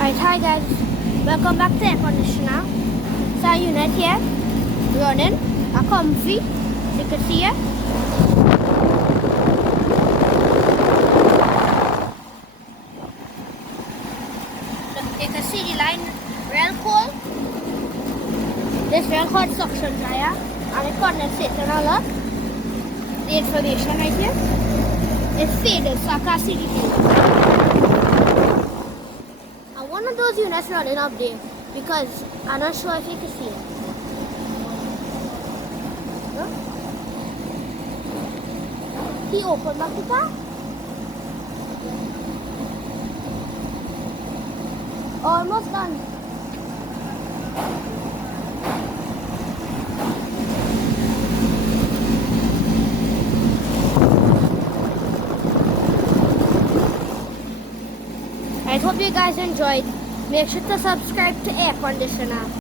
Alright, hi guys, welcome back to air conditioner. So our unit here, running a Comfee, as you can see here. Look, you can see the line real cold. This real cold suction dryer, and it condensates and all that. The information right here. It's faded, so I can't see the thing. One of those units running up there because I'm not sure if you can see it. Huh? He opened up the car. Almost done. I hope you guys enjoyed. Make sure to subscribe to Air Conditioner.